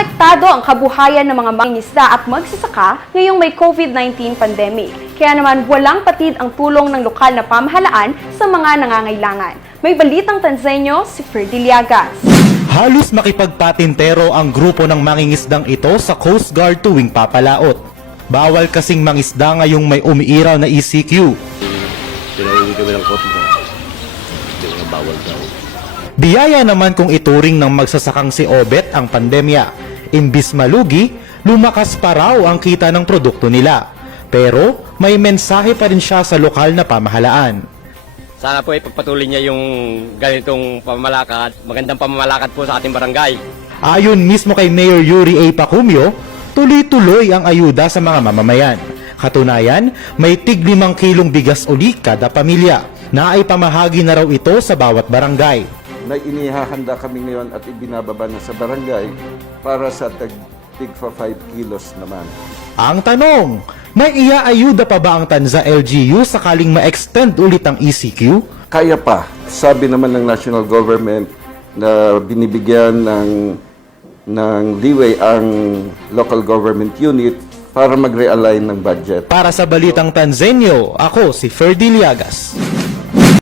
Apektado ang kabuhayan ng mga mangingisda at magsasaka ngayong may COVID-19 pandemic. Kaya naman walang patid ang tulong ng lokal na pamahalaan sa mga nangangailangan. May balitang Tanzenyo si Ferdy Liagas. Halos makipagpatintero ang grupo ng mangingisdang ito sa Coast Guard tuwing papalaot. Bawal kasing mangisda ngayong may umiiraw na ECQ. Pinauwi kami ng Coast Guard. Hindi ko bawal daw. Biyaya naman kung ituring ng magsasakang si Obet ang pandemya. Imbis malugi, lumakas pa raw ang kita ng produkto nila. Pero may mensahe pa rin siya sa lokal na pamahalaan. Sana po ipagpatuloy niya yung ganitong pamamalakad, magandang pamamalakad po sa ating barangay. Ayon mismo kay Mayor Yuri A. Pacumio, tuloy-tuloy ang ayuda sa mga mamamayan. Katunayan, may tig 5 kilong bigas uli kada pamilya na ay pamahagi na raw ito sa bawat barangay. Na inihahanda kami ngayon at ibinababa na sa barangay para sa tig 5 kilos naman. Ang tanong, may iaayuda pa ba ang Tanza LGU sakaling ma-extend ulit ang ECQ? Kaya pa, sabi naman ng national government na binibigyan ng leeway ang local government unit para mag-realign ng budget. Para sa Balitang Tanzenyo, ako si Ferdy Liagas.